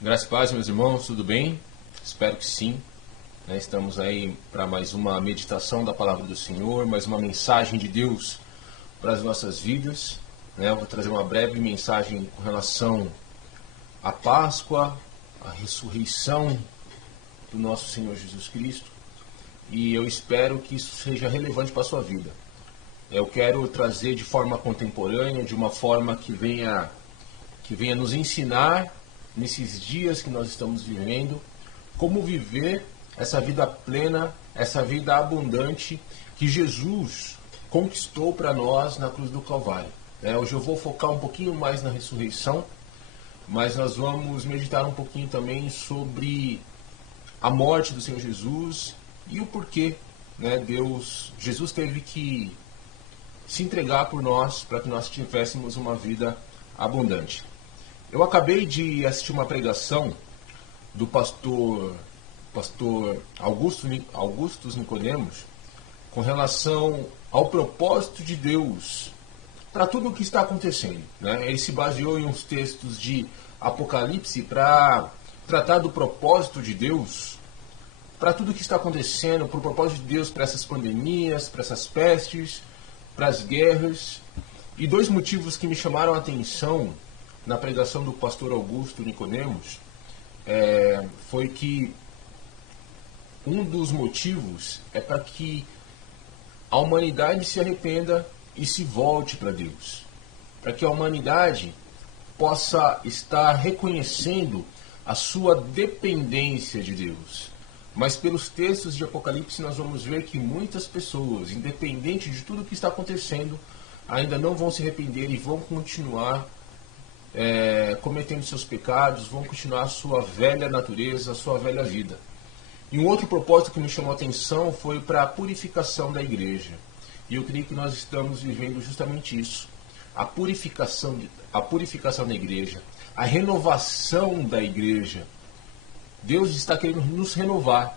Graças e paz, meus irmãos, tudo bem? Espero que sim. Estamos aí para mais uma meditação da palavra do Senhor, mais uma mensagem de Deus para as nossas vidas. Eu vou trazer uma breve mensagem com relação à Páscoa, à ressurreição do nosso Senhor Jesus Cristo, e eu espero que isso seja relevante para a sua vida. Eu quero trazer de forma contemporânea, de uma forma que venha nos ensinar, nesses dias que nós estamos vivendo, como viver essa vida plena, essa vida abundante que Jesus conquistou para nós na cruz do Calvário. Hoje eu vou focar um pouquinho mais na ressurreição, mas nós vamos meditar um pouquinho também sobre a morte do Senhor Jesus e o porquê Jesus teve que se entregar por nós para que nós tivéssemos uma vida abundante. Eu acabei de assistir uma pregação do pastor Augustus Nicodemos com relação ao propósito de Deus para tudo o que está acontecendo. Ele se baseou em uns textos de Apocalipse para tratar do propósito de Deus para tudo o que está acontecendo, para o propósito de Deus para essas pandemias, para essas pestes, para as guerras. E dois motivos que me chamaram a atenção na pregação do pastor Augusto Nicodemos foi que um dos motivos é para que a humanidade se arrependa e se volte para Deus. Para que a humanidade possa estar reconhecendo a sua dependência de Deus. Mas pelos textos de Apocalipse nós vamos ver que muitas pessoas, independente de tudo o que está acontecendo, ainda não vão se arrepender e vão continuar cometendo seus pecados, vão continuar a sua velha natureza, a sua velha vida. E um outro propósito que me chamou a atenção foi para a purificação da igreja. E eu creio que nós estamos vivendo justamente isso. A purificação da igreja, a renovação da igreja. Deus está querendo nos renovar.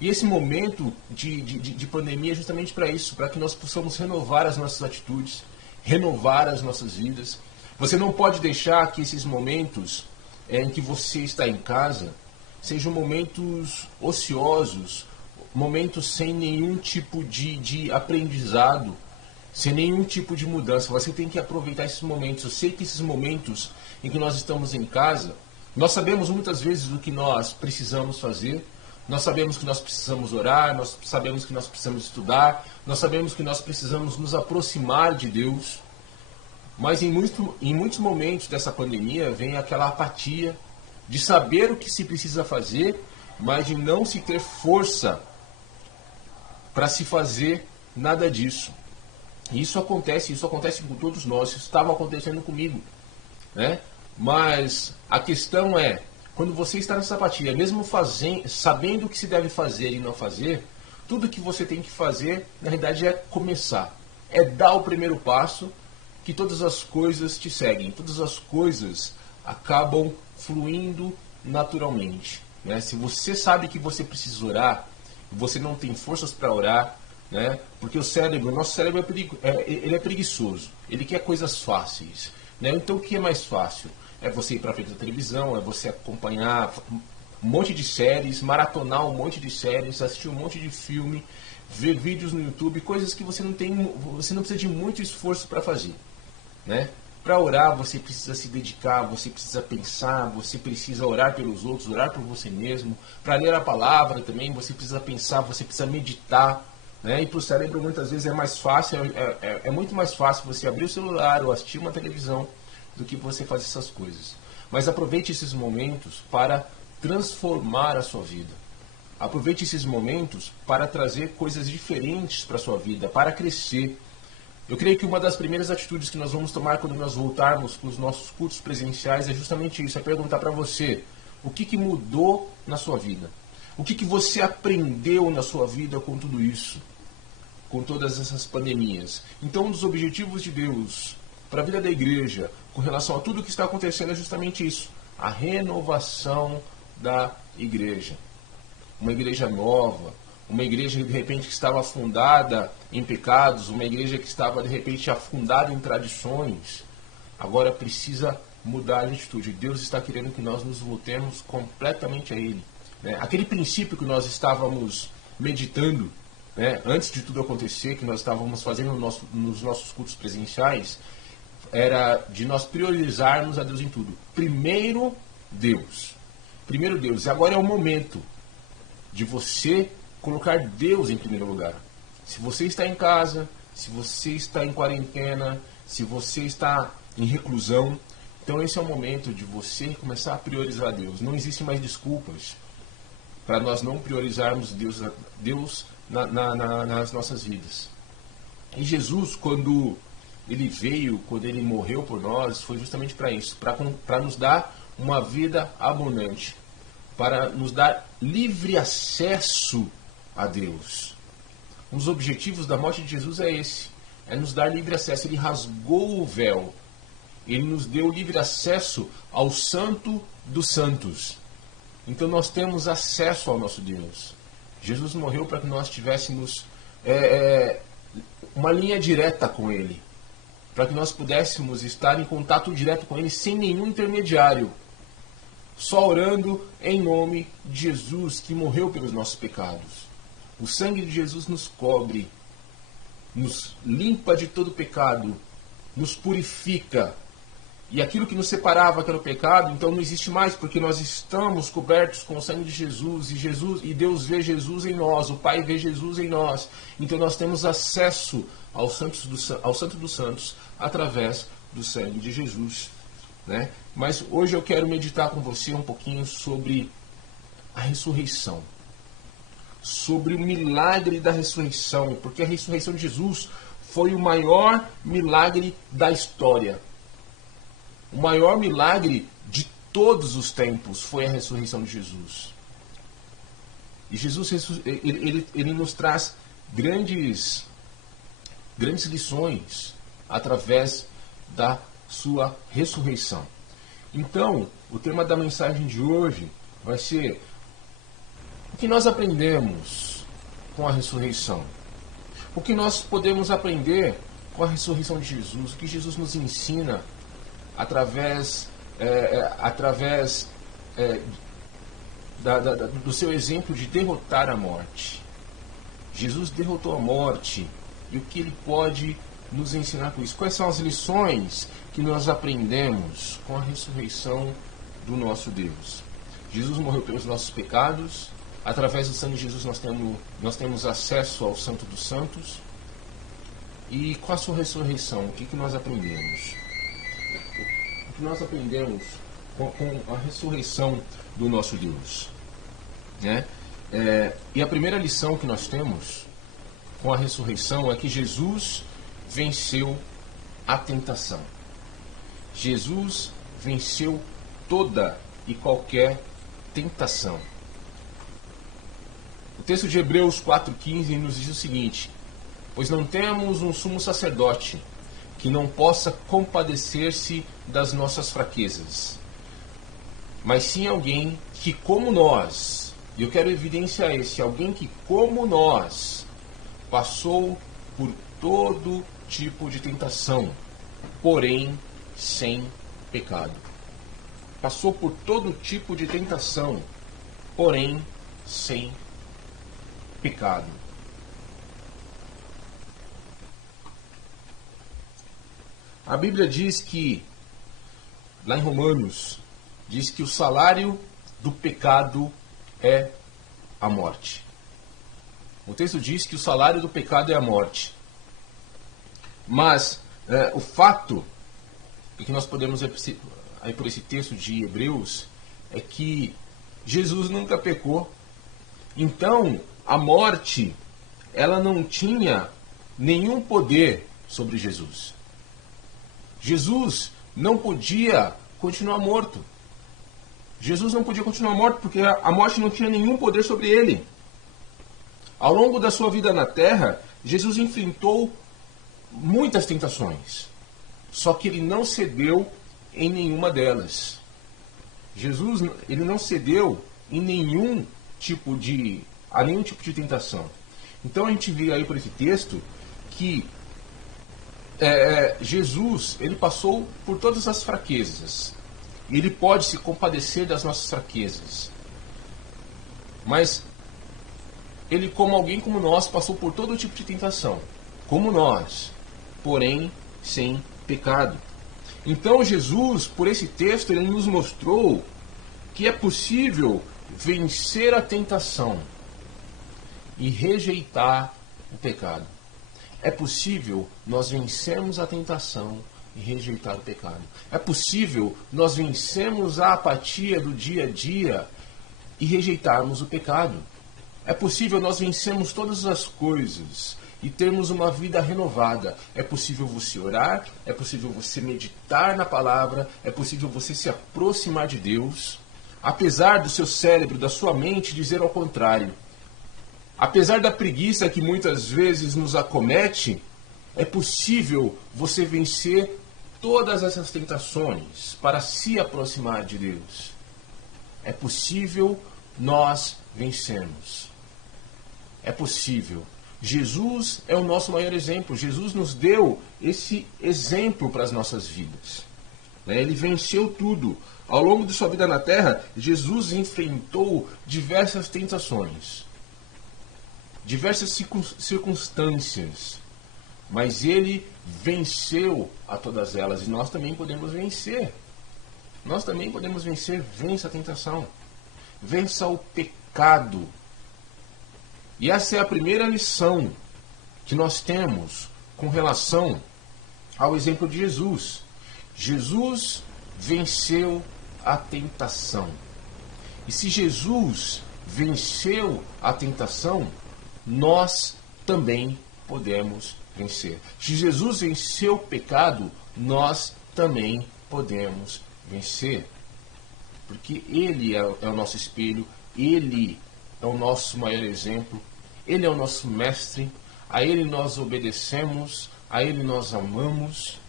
E esse momento de pandemia é justamente para isso, para que nós possamos renovar as nossas atitudes, renovar as nossas vidas. Você não pode deixar que esses momentos em que você está em casa sejam momentos ociosos, momentos sem nenhum tipo de aprendizado, sem nenhum tipo de mudança. Você tem que aproveitar esses momentos. Eu sei que esses momentos em que nós estamos em casa, nós sabemos muitas vezes o que nós precisamos fazer, nós sabemos que nós precisamos orar, nós sabemos que nós precisamos estudar, nós sabemos que nós precisamos nos aproximar de Deus. Mas em muitos momentos dessa pandemia vem aquela apatia de saber o que se precisa fazer, mas de não se ter força para se fazer nada disso. E isso acontece com todos nós, isso estava acontecendo comigo. Mas a questão é, quando você está nessa apatia, mesmo sabendo o que se deve fazer e não fazer, tudo que você tem que fazer, na realidade, é começar. É dar o primeiro passo, que todas as coisas te seguem, todas as coisas acabam fluindo naturalmente. Se você sabe que você precisa orar, você não tem forças para orar, porque o nosso cérebro ele é preguiçoso, ele quer coisas fáceis. Então o que é mais fácil? É você ir para frente da televisão, é você acompanhar um monte de séries, maratonar um monte de séries, assistir um monte de filme, ver vídeos no YouTube, coisas que você não precisa de muito esforço para fazer. Para orar você precisa se dedicar, você precisa pensar, você precisa orar pelos outros, orar por você mesmo. Para ler a palavra também você precisa pensar, você precisa meditar. E para o cérebro muitas vezes é mais fácil, é muito mais fácil você abrir o celular ou assistir uma televisão do que você fazer essas coisas. Mas aproveite esses momentos para transformar a sua vida. Aproveite esses momentos para trazer coisas diferentes para a sua vida, para crescer. Eu creio que uma das primeiras atitudes que nós vamos tomar quando nós voltarmos para os nossos cultos presenciais é justamente isso, é perguntar para você, o que mudou na sua vida? O que você aprendeu na sua vida com tudo isso? Com todas essas pandemias? Então, um dos objetivos de Deus para a vida da igreja, com relação a tudo o que está acontecendo, é justamente isso, a renovação da igreja. Uma igreja nova, uma igreja de repente que estava afundada em pecados, uma igreja que estava de repente afundada em tradições, agora precisa mudar de atitude. Deus está querendo que nós nos voltemos completamente a Ele. Né? Aquele princípio que nós estávamos meditando, né, antes de tudo acontecer, que nós estávamos fazendo nos nossos cultos presenciais, era de nós priorizarmos a Deus em tudo. Primeiro Deus. Primeiro Deus. E agora é o momento de você colocar Deus em primeiro lugar. Se você está em casa, se você está em quarentena, se você está em reclusão, então esse é o momento de você começar a priorizar Deus. Não existem mais desculpas para nós não priorizarmos Deus nas nossas vidas. E Jesus, quando Ele veio, quando Ele morreu por nós, foi justamente para isso, para nos dar uma vida abundante, para nos dar livre acesso a Deus. Um dos objetivos da morte de Jesus é esse, é nos dar livre acesso. Ele rasgou o véu, Ele nos deu livre acesso ao Santo dos Santos. Então nós temos acesso ao nosso Deus. Jesus morreu para que nós tivéssemos uma linha direta com Ele, para que nós pudéssemos estar em contato direto com Ele sem nenhum intermediário, só orando em nome de Jesus, que morreu pelos nossos pecados. O sangue de Jesus nos cobre, nos limpa de todo pecado, nos purifica. E aquilo que nos separava, que era o pecado, então não existe mais, porque nós estamos cobertos com o sangue de Jesus, e Deus vê Jesus em nós, o Pai vê Jesus em nós. Então nós temos acesso ao Santo dos Santos através do sangue de Jesus. Né? Mas hoje eu quero meditar com você um pouquinho sobre a ressurreição, sobre o milagre da ressurreição, porque a ressurreição de Jesus foi o maior milagre da história. O maior milagre de todos os tempos foi a ressurreição de Jesus. E Jesus ele nos traz grandes lições através da sua ressurreição. Então, o tema da mensagem de hoje vai ser: o que nós aprendemos com a ressurreição? O que nós podemos aprender com a ressurreição de Jesus? O que Jesus nos ensina através do seu exemplo de derrotar a morte? Jesus derrotou a morte, e o que Ele pode nos ensinar com isso? Quais são as lições que nós aprendemos com a ressurreição do nosso Deus? Jesus morreu pelos nossos pecados. Através do sangue de Jesus nós temos acesso ao Santo dos Santos. E com a sua ressurreição, o que nós aprendemos? O que nós aprendemos com a ressurreição do nosso Deus? Né? E a primeira lição que nós temos com a ressurreição é que Jesus venceu a tentação. Jesus venceu toda e qualquer tentação. O texto de Hebreus 4,15 nos diz o seguinte: pois não temos um sumo sacerdote que não possa compadecer-se das nossas fraquezas, mas sim alguém que, como nós, e eu quero evidenciar alguém que, como nós, passou por todo tipo de tentação, porém sem pecado. Passou por todo tipo de tentação, porém sem pecado. A Bíblia diz que, lá em Romanos, diz que o salário do pecado é a morte. O texto diz que o salário do pecado é a morte. Mas o fato que nós podemos aí por esse texto de Hebreus é que Jesus nunca pecou. Então, a morte, ela não tinha nenhum poder sobre Jesus. Jesus não podia continuar morto. Jesus não podia continuar morto porque a morte não tinha nenhum poder sobre ele. Ao longo da sua vida na terra, Jesus enfrentou muitas tentações. Só que ele não cedeu em nenhuma delas. Jesus, ele não cedeu em nenhum tipo de tentação. Então a gente vê aí por esse texto que Jesus, ele passou por todas as fraquezas. E ele pode se compadecer das nossas fraquezas. Mas ele, como alguém como nós, passou por todo tipo de tentação. Como nós, porém sem pecado. Então Jesus, por esse texto, ele nos mostrou que é possível vencer a tentação e rejeitar o pecado. É possível nós vencermos a tentação e rejeitar o pecado. É possível nós vencermos a apatia do dia a dia e rejeitarmos o pecado. É possível nós vencermos todas as coisas e termos uma vida renovada. É possível você orar, é possível você meditar na palavra, é possível você se aproximar de Deus, apesar do seu cérebro, da sua mente dizer ao contrário. Apesar da preguiça que muitas vezes nos acomete, é possível você vencer todas essas tentações para se aproximar de Deus. É possível nós vencermos. É possível. Jesus é o nosso maior exemplo. Jesus nos deu esse exemplo para as nossas vidas. Ele venceu tudo. Ao longo de sua vida na terra, Jesus enfrentou diversas tentações, diversas circunstâncias, mas ele venceu a todas elas e nós também podemos vencer. Nós também podemos vencer. Vença a tentação, vença o pecado. E essa é a primeira lição que nós temos com relação ao exemplo de Jesus. Jesus venceu a tentação. E se Jesus venceu a tentação, nós também podemos vencer. Se Jesus venceu o pecado, nós também podemos vencer. Porque Ele é o nosso espelho, Ele é o nosso maior exemplo, Ele é o nosso mestre, a Ele nós obedecemos, a Ele nós amamos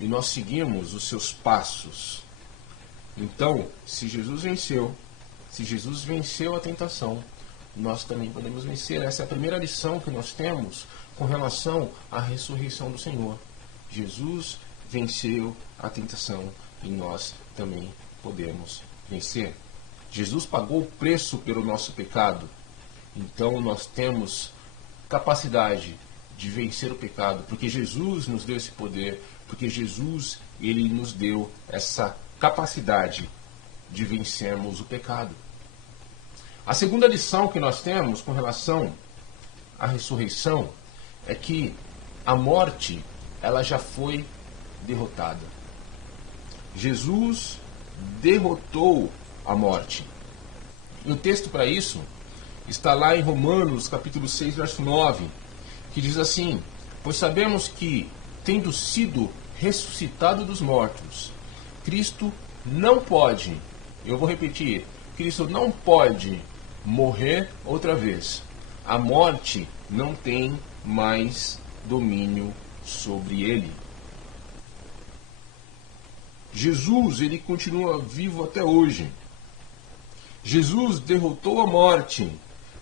e nós seguimos os seus passos. Então, se Jesus venceu a tentação, nós também podemos vencer. Essa é a primeira lição que nós temos com relação à ressurreição do Senhor. Jesus venceu a tentação e nós também podemos vencer. Jesus pagou o preço pelo nosso pecado. Então nós temos capacidade de vencer o pecado, porque Jesus nos deu esse poder, porque Jesus, ele nos deu essa capacidade de vencermos o pecado. A segunda lição que nós temos com relação à ressurreição é que a morte, ela já foi derrotada. Jesus derrotou a morte. E o texto para isso está lá em Romanos, capítulo 6, verso 9, que diz assim: pois sabemos que, tendo sido ressuscitado dos mortos, Cristo não pode, eu vou repetir, Cristo não pode morrer outra vez. A morte não tem mais domínio sobre ele. Jesus, ele continua vivo até hoje. Jesus derrotou a morte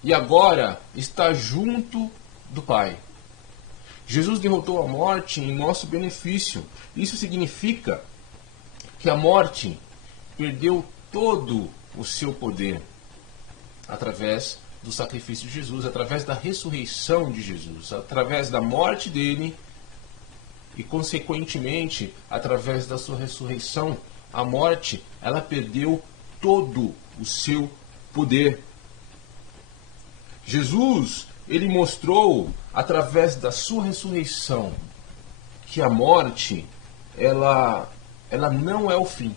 e agora está junto do Pai. Jesus derrotou a morte em nosso benefício. Isso significa que a morte perdeu todo o seu poder através do sacrifício de Jesus, através da ressurreição de Jesus, através da morte dele e, consequentemente, através da sua ressurreição. A morte, ela perdeu todo o seu poder. Jesus, ele mostrou, através da sua ressurreição, que a morte, ela não é o fim.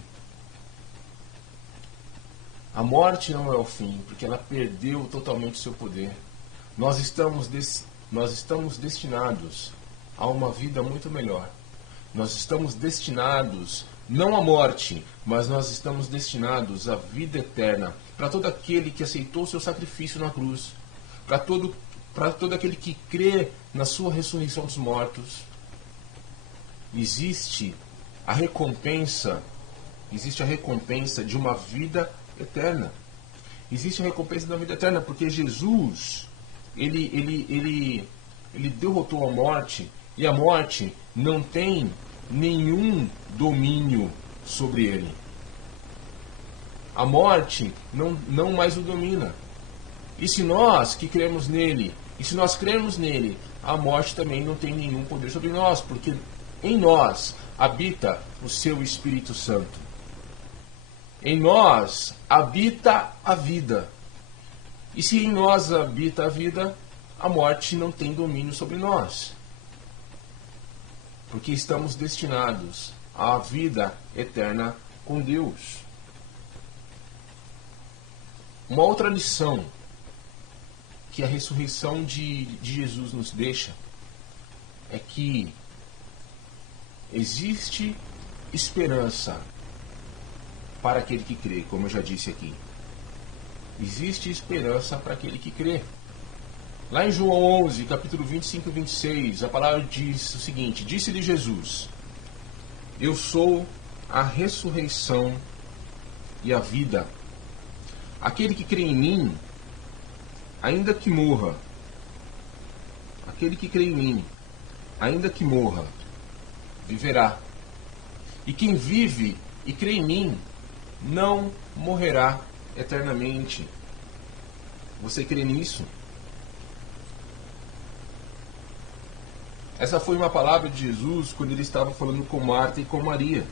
A morte não é o fim, porque ela perdeu totalmente o seu poder. Nós estamos destinados a uma vida muito melhor. Nós estamos destinados, não à morte, mas nós estamos destinados à vida eterna. Para todo aquele que aceitou o seu sacrifício na cruz, para todo aquele que crê na sua ressurreição dos mortos, existe a recompensa de uma vida eterna. Existe a recompensa da vida eterna, porque Jesus, ele derrotou a morte e a morte não tem nenhum domínio sobre ele. A morte não mais o domina. E se nós que cremos nele, e se nós cremos nele, a morte também não tem nenhum poder sobre nós, porque em nós habita o seu Espírito Santo. Em nós habita a vida. E se em nós habita a vida, a morte não tem domínio sobre nós. Porque estamos destinados à vida eterna com Deus. Uma outra lição que a ressurreição de Jesus nos deixa é que existe esperança para aquele que crê, como eu já disse aqui. Existe esperança para aquele que crê. Lá em João 11, capítulo 25 e 26, a palavra diz o seguinte: disse-lhe Jesus: eu sou a ressurreição e a vida. Aquele que crê em mim, ainda que morra, aquele que crê em mim, ainda que morra, viverá. E quem vive e crê em mim, não morrerá eternamente. Você crê nisso? Essa foi uma palavra de Jesus quando ele estava falando com Marta e com Maria.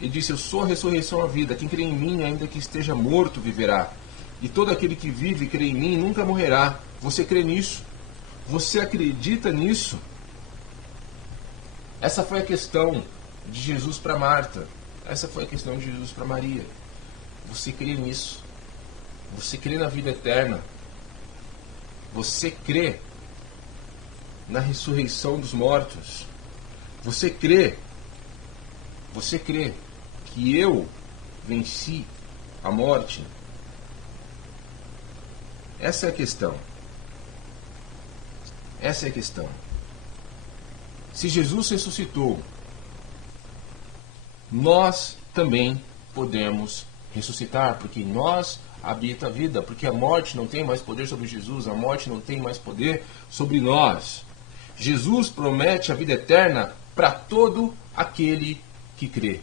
Ele disse: eu sou a ressurreição e a vida. Quem crê em mim, ainda que esteja morto, viverá. E todo aquele que vive e crê em mim nunca morrerá. Você crê nisso? Você acredita nisso? Essa foi a questão de Jesus para Marta. Essa foi a questão de Jesus para Maria. Você crê nisso? Você crê na vida eterna? Você crê na ressurreição dos mortos? Você crê que eu venci a morte? Essa é a questão. Essa é a questão. Se Jesus ressuscitou, nós também podemos ressuscitar, porque em nós habita a vida, porque a morte não tem mais poder sobre Jesus, a morte não tem mais poder sobre nós. Jesus promete a vida eterna para todo aquele que crê.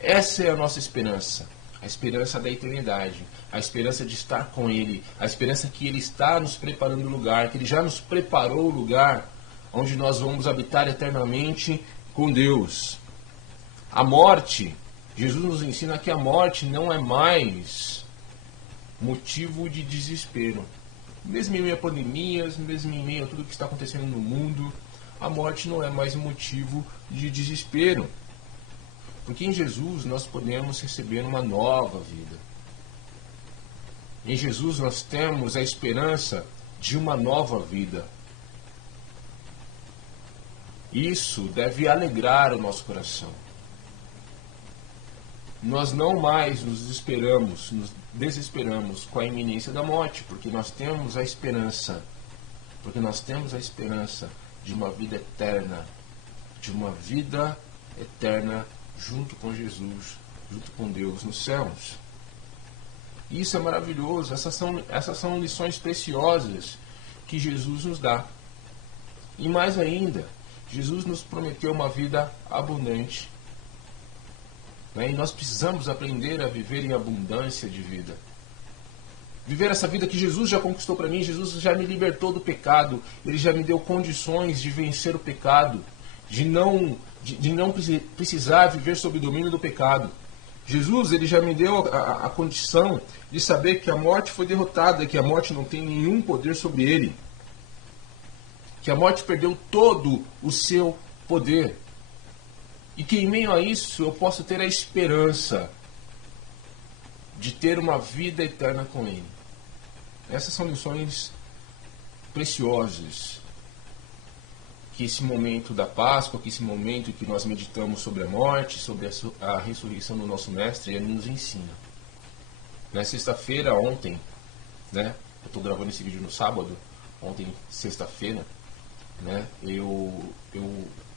Essa é a nossa esperança, a esperança da eternidade, a esperança de estar com Ele, a esperança que Ele está nos preparando o lugar, que Ele já nos preparou o lugar onde nós vamos habitar eternamente com Deus. A morte, Jesus nos ensina que a morte não é mais motivo de desespero. Mesmo em meio a pandemias, mesmo em meio a tudo que está acontecendo no mundo, a morte não é mais motivo de desespero. Porque em Jesus nós podemos receber uma nova vida. Em Jesus nós temos a esperança de uma nova vida. Isso deve alegrar o nosso coração. Nós não mais nos desesperamos com a iminência da morte, porque nós temos a esperança. Porque nós temos a esperança de uma vida eterna. De uma vida eterna junto com Jesus, junto com Deus nos céus. Isso é maravilhoso. Essas são lições preciosas que Jesus nos dá. E mais ainda, Jesus nos prometeu uma vida abundante. E nós precisamos aprender a viver em abundância de vida. Viver essa vida que Jesus já conquistou para mim. Jesus já me libertou do pecado. Ele já me deu condições de vencer o pecado. De não precisar viver sob o domínio do pecado. Jesus, ele já me deu a condição de saber que a morte foi derrotada, que a morte não tem nenhum poder sobre ele. Que a morte perdeu todo o seu poder. E que em meio a isso eu posso ter a esperança de ter uma vida eterna com Ele. Essas são lições preciosas que esse momento da Páscoa, que esse momento que nós meditamos sobre a morte, sobre a ressurreição do nosso Mestre, ele nos ensina. Na sexta-feira, ontem, eu estou gravando esse vídeo no sábado, ontem, sexta-feira,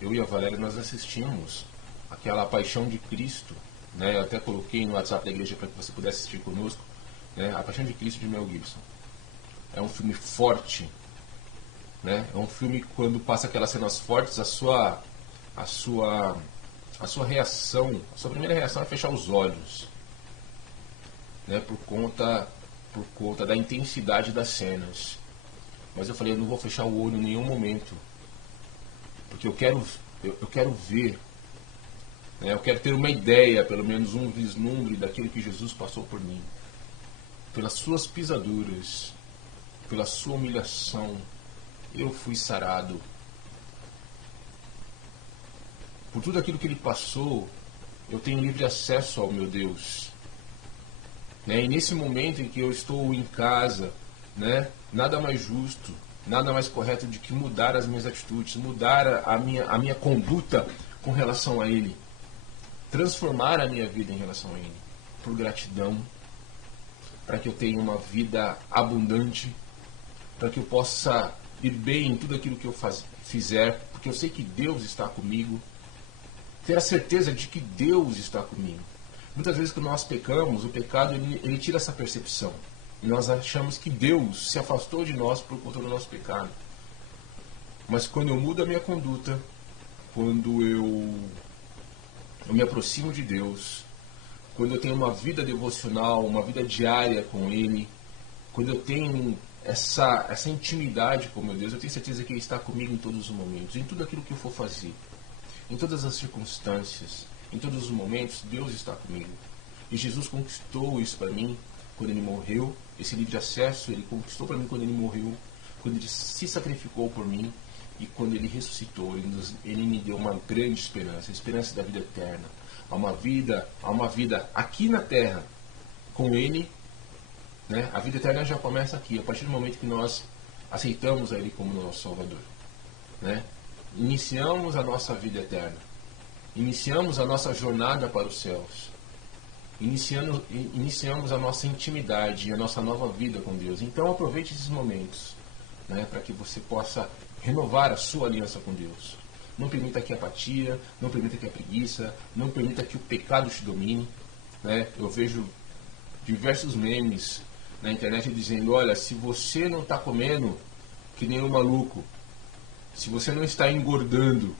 eu e a Valéria, nós assistimos aquela Paixão de Cristo, eu até coloquei no WhatsApp da igreja para que você pudesse assistir conosco, A Paixão de Cristo de Mel Gibson. É um filme forte, né? É um filme que quando passa aquelas cenas fortes, a sua reação, a sua primeira reação é fechar os olhos, né? Por conta da intensidade das cenas. Mas eu falei, eu não vou fechar o olho em nenhum momento, porque eu quero ver, né? Eu quero ter uma ideia, pelo menos um vislumbre daquilo que Jesus passou por mim, pelas suas pisaduras, pela sua humilhação, eu fui sarado. Por tudo aquilo que ele passou, eu tenho livre acesso ao meu Deus. Né? E nesse momento em que eu estou em casa, né, nada mais justo, nada mais correto do que mudar as minhas atitudes, mudar a minha conduta com relação a Ele, transformar a minha vida em relação a Ele, por gratidão, para que eu tenha uma vida abundante, para que eu possa ir bem em tudo aquilo que eu fizer, porque eu sei que Deus está comigo, ter a certeza de que Deus está comigo. Muitas vezes que nós pecamos, o pecado ele tira essa percepção. E nós achamos que Deus se afastou de nós por conta do nosso pecado. Mas quando eu mudo a minha conduta, quando eu me aproximo de Deus, quando eu tenho uma vida devocional, uma vida diária com Ele, quando eu tenho essa intimidade com meu Deus, eu tenho certeza que Ele está comigo em todos os momentos, em tudo aquilo que eu for fazer, em todas as circunstâncias, em todos os momentos, Deus está comigo. E Jesus conquistou isso para mim quando Ele morreu, esse livre acesso Ele conquistou para mim quando Ele morreu, quando Ele se sacrificou por mim e quando Ele ressuscitou. Ele me deu uma grande esperança, a esperança da vida eterna. Há uma vida aqui na terra com Ele, né? A vida eterna já começa aqui, a partir do momento que nós aceitamos a Ele como nosso Salvador, né? Iniciamos a nossa vida eterna. Iniciamos a nossa jornada para os céus. Iniciamos a nossa intimidade e a nossa nova vida com Deus. Então aproveite esses momentos, né, para que você possa renovar a sua aliança com Deus. Não permita que a apatia, não permita que a preguiça, não permita que o pecado te domine. Né? Eu vejo diversos memes na internet dizendo, olha, se você não está comendo que nem um maluco, se você não está engordando,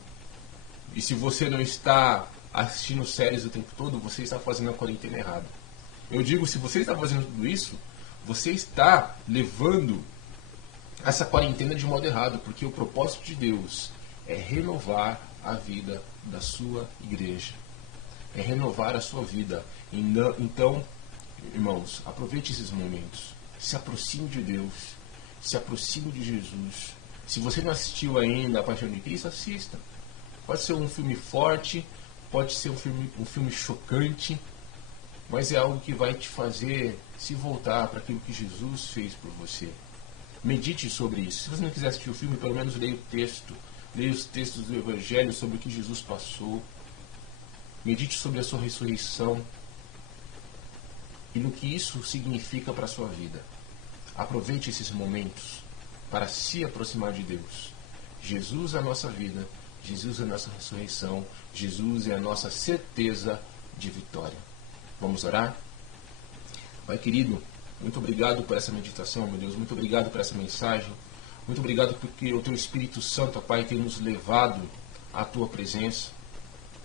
e se você não está assistindo séries o tempo todo, você está fazendo a quarentena errada. Eu digo, se você está fazendo tudo isso, você está levando essa quarentena de modo errado, porque o propósito de Deus é renovar a vida da sua igreja. É renovar a sua vida. Então, irmãos, aproveite esses momentos. Se aproxime de Deus. Se aproxime de Jesus. Se você não assistiu ainda A Paixão de Cristo, assista. Pode ser um filme forte, pode ser um filme chocante, mas é algo que vai te fazer se voltar para aquilo que Jesus fez por você. Medite sobre isso. Se você não quiser assistir o filme, pelo menos leia o texto. Leia os textos do Evangelho sobre o que Jesus passou. Medite sobre a sua ressurreição e no que isso significa para a sua vida. Aproveite esses momentos para se aproximar de Deus. Jesus é a nossa vida. Jesus é a nossa ressurreição, Jesus é a nossa certeza de vitória. Vamos orar? Pai querido, muito obrigado por essa meditação, meu Deus, muito obrigado por essa mensagem, muito obrigado porque o Teu Espírito Santo, Pai, tem nos levado à Tua presença,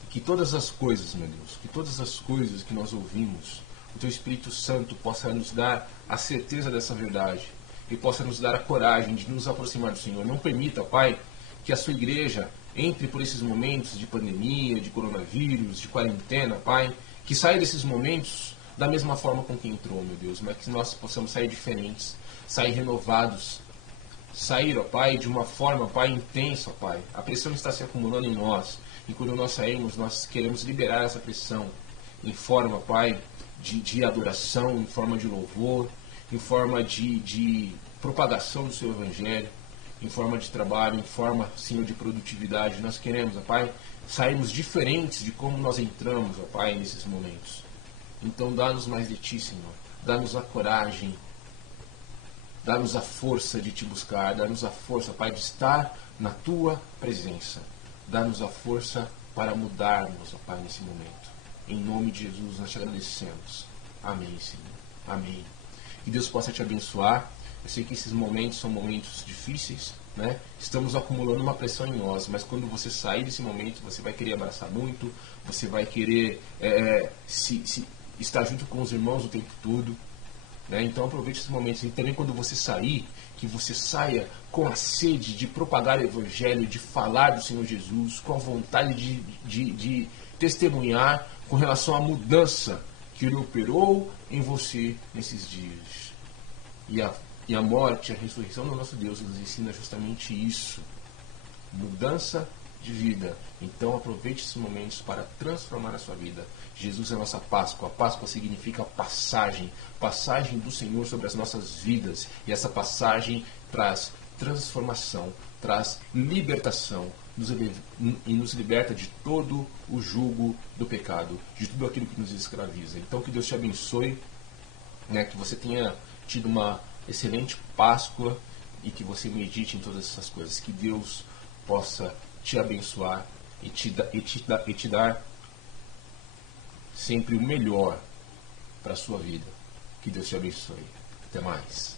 que todas as coisas, meu Deus, que todas as coisas que nós ouvimos, o Teu Espírito Santo possa nos dar a certeza dessa verdade e possa nos dar a coragem de nos aproximar do Senhor. Não permita, Pai, que a Sua igreja entre por esses momentos de pandemia, de coronavírus, de quarentena, Pai, que saia desses momentos da mesma forma com que entrou, meu Deus, mas que nós possamos sair diferentes, sair renovados, sair, ó Pai, de uma forma, Pai, intensa, ó Pai. A pressão está se acumulando em nós, e quando nós saímos, nós queremos liberar essa pressão em forma, Pai, de adoração, em forma de louvor, em forma de propagação do Seu Evangelho, em forma de trabalho, em forma, Senhor, de produtividade. Nós queremos, ó Pai, sairmos diferentes de como nós entramos, ó Pai, nesses momentos. Então, dá-nos mais de Ti, Senhor. Dá-nos a coragem, dá-nos a força de Te buscar, dá-nos a força, Pai, de estar na Tua presença. Dá-nos a força para mudarmos, ó Pai, nesse momento. Em nome de Jesus, nós te agradecemos. Amém, Senhor. Amém. Que Deus possa te abençoar. Eu sei que esses momentos são momentos difíceis, né? Estamos acumulando uma pressão em nós, mas quando você sair desse momento, você vai querer abraçar muito, você vai querer estar junto com os irmãos o tempo todo, né? Então aproveite esses momentos. E também quando você sair, que você saia com a sede de propagar o Evangelho, de falar do Senhor Jesus, com a vontade de testemunhar com relação à mudança que Ele operou em você nesses dias. E a morte, a ressurreição do nosso Deus nos ensina justamente isso. Mudança de vida. Então aproveite esses momentos para transformar a sua vida. Jesus é a nossa Páscoa. A Páscoa significa passagem do Senhor sobre as nossas vidas. E essa passagem traz transformação, traz libertação e nos liberta de todo o jugo do pecado, de tudo aquilo que nos escraviza. Então que Deus te abençoe, né, que você tenha tido uma excelente Páscoa e que você medite em todas essas coisas. Que Deus possa te abençoar e te dar sempre o melhor para a sua vida. Que Deus te abençoe. Até mais.